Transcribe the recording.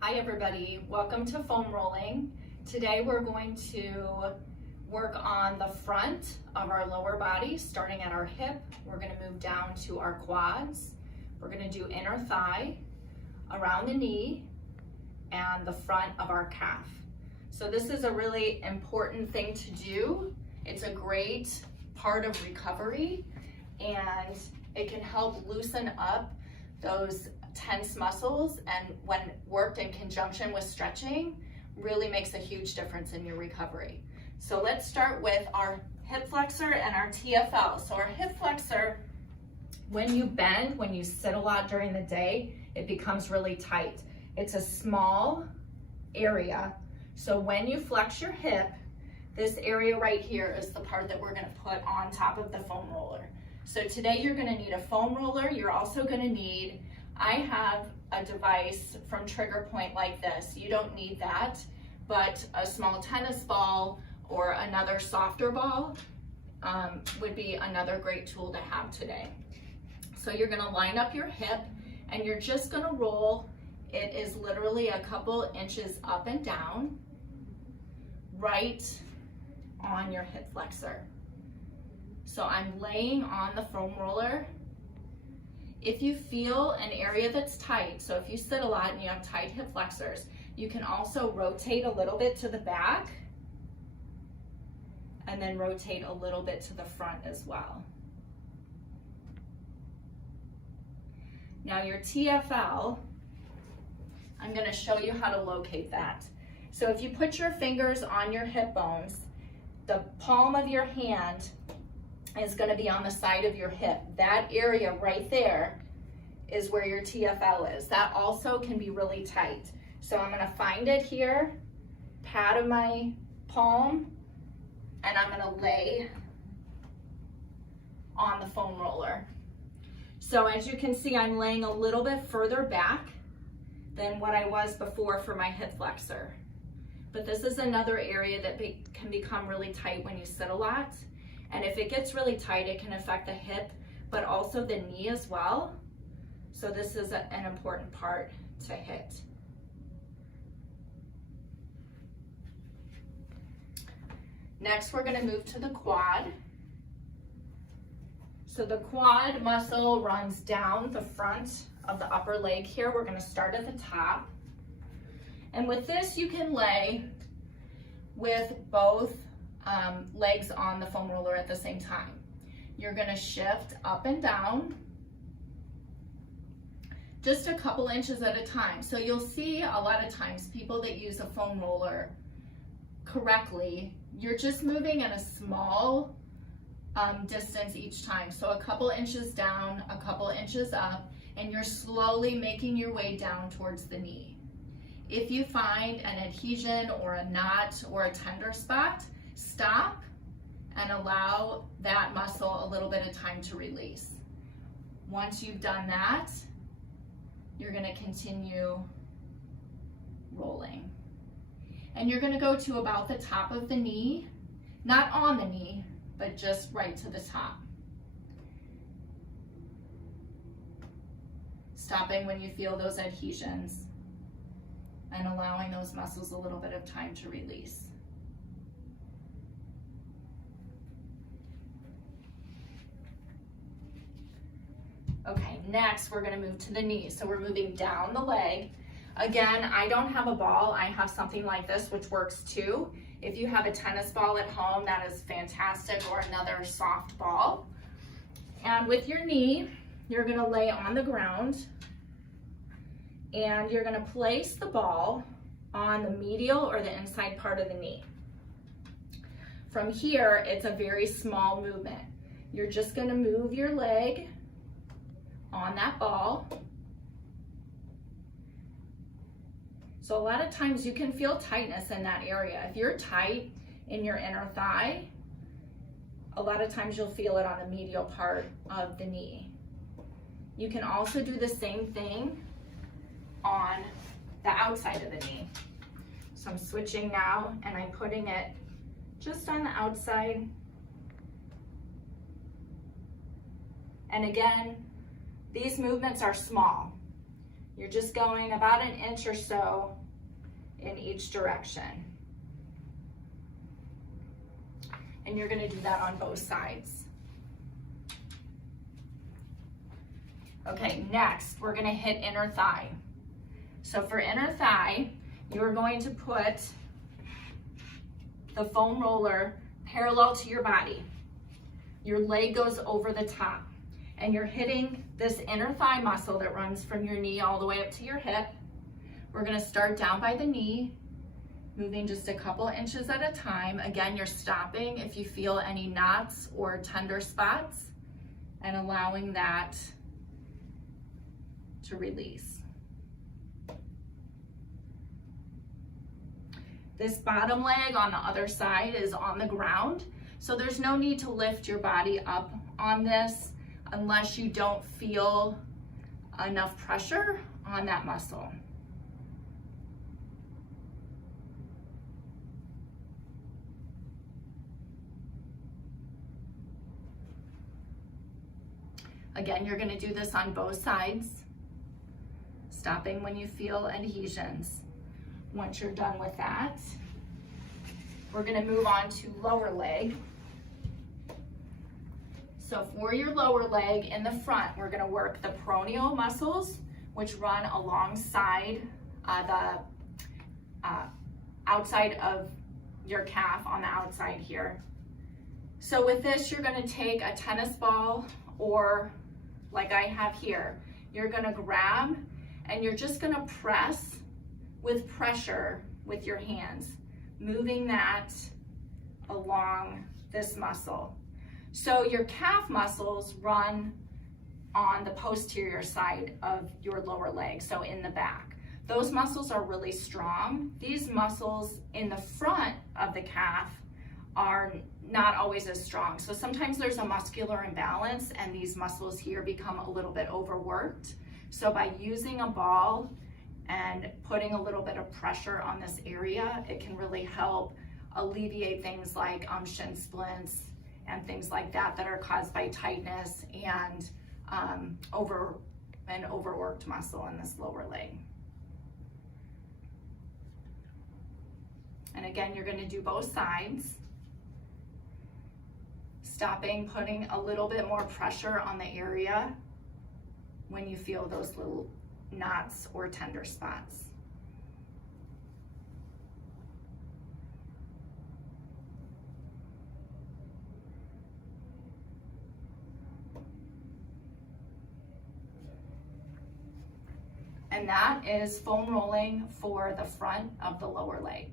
Hi everybody, welcome to foam rolling. Today we're going to work on the front of our lower body, starting at our hip. We're going to move down to our quads. We're going to do inner thigh, around the knee, and the front of our calf. So this is a really important thing to do. It's a great part of recovery, and it can help loosen up those tense muscles, and when worked in conjunction with stretching, really makes a huge difference in your recovery. So let's start with our hip flexor and our TFL. So our hip flexor, when you bend, when you sit a lot during the day, it becomes really tight. It's a small area. So when you flex your hip, this area right here is the part that we're going to put on top of the foam roller. So today you're going to need a foam roller. You're also going to need, I have a device from Trigger Point like this. You don't need that, but a small tennis ball or another softer ball would be another great tool to have today. So you're going to line up your hip and you're just going to roll. It is literally a couple inches up and down, right on your hip flexor. So I'm laying on the foam roller. If you feel an area that's tight, so if you sit a lot and you have tight hip flexors, you can also rotate a little bit to the back and then rotate a little bit to the front as well. Now your TFL, I'm going to show you how to locate that. So if you put your fingers on your hip bones, the palm of your hand is going to be on the side of your hip. That area right there is where your TFL is. That also can be really tight. So I'm going to find it here, pad of my palm, and I'm going to lay on the foam roller. So as you can see, I'm laying a little bit further back than what I was before for my hip flexor. But this is another area that can become really tight when you sit a lot. And if it gets really tight, it can affect the hip, but also the knee as well. So this is an important part to hit. Next, we're gonna move to the quad. So the quad muscle runs down the front of the upper leg here. We're gonna start at the top. And with this, you can lay with both legs on the foam roller at the same time. You're going to shift up and down just a couple inches at a time. So you'll see a lot of times people that use a foam roller correctly, you're just moving at a small distance each time. So a couple inches down, a couple inches up, and you're slowly making your way down towards the knee. If you find an adhesion or a knot or a tender spot, stop and allow that muscle a little bit of time to release. Once you've done that, you're going to continue rolling. And you're going to go to about the top of the knee, not on the knee, but just right to the top. Stopping when you feel those adhesions and allowing those muscles a little bit of time to release. Okay, next we're going to move to the knee. So we're moving down the leg. Again, I don't have a ball. I have something like this, which works too. If you have a tennis ball at home, that is fantastic, or another soft ball. And with your knee, you're going to lay on the ground, and you're going to place the ball on the medial or the inside part of the knee. From here, it's a very small movement. You're just going to move your leg on that ball. So a lot of times you can feel tightness in that area. If you're tight in your inner thigh, a lot of times you'll feel it on the medial part of the knee. You can also do the same thing on the outside of the knee. So I'm switching now and I'm putting it just on the outside. And again, these movements are small. You're just going about an inch or so in each direction. And you're gonna do that on both sides. Okay, next, we're gonna hit inner thigh. So for inner thigh, you're going to put the foam roller parallel to your body. Your leg goes over the top, and you're hitting this inner thigh muscle that runs from your knee all the way up to your hip. We're gonna start down by the knee, moving just a couple inches at a time. Again, you're stopping if you feel any knots or tender spots and allowing that to release. This bottom leg on the other side is on the ground, so there's no need to lift your body up on this unless you don't feel enough pressure on that muscle. Again, you're going to do this on both sides, stopping when you feel adhesions. Once you're done with that, we're going to move on to lower leg. So for your lower leg in the front, we're going to work the peroneal muscles, which run alongside the outside of your calf on the outside here. So with this, you're going to take a tennis ball, or like I have here, you're going to grab and you're just going to press with pressure with your hands, moving that along this muscle. So your calf muscles run on the posterior side of your lower leg, so in the back. Those muscles are really strong. These muscles in the front of the calf are not always as strong. So sometimes there's a muscular imbalance and these muscles here become a little bit overworked. So by using a ball and putting a little bit of pressure on this area, it can really help alleviate things like shin splints and things like that that are caused by tightness and overworked muscle in this lower leg. And again, you're going to do both sides, stopping, putting a little bit more pressure on the area when you feel those little knots or tender spots. And that is foam rolling for the front of the lower leg.